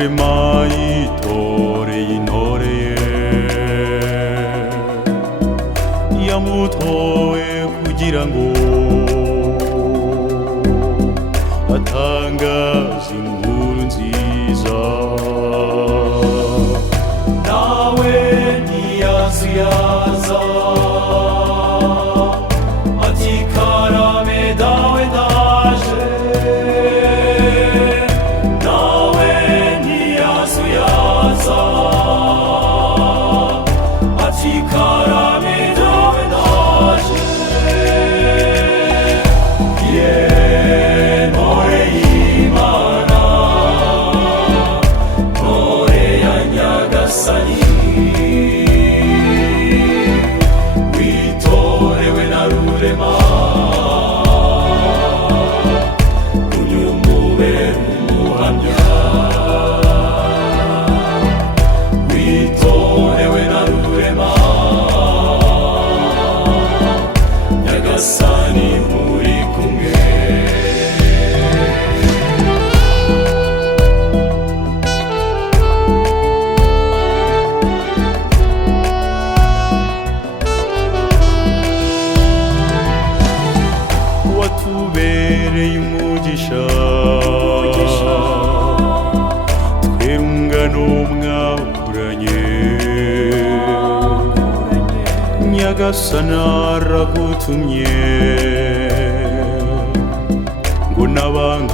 rurema yitoreye intore ye, yamutowe kugira ngo atangaze inkuru nziza. Nawe ntiyazuyaza ati karame dawe ndaje. Nawe ntiyazuyaza ati karame dawe ndaje. Ntore y'Imana, ntore ya Nyagasani, witorewe na rurema, unyumubere umuhamya. Witorewe na rurema, Nyagasani muri kumwe. Watubereye umugisha, twe rungano mwahuranye. Nyagasani aragutumye ngo n'abanga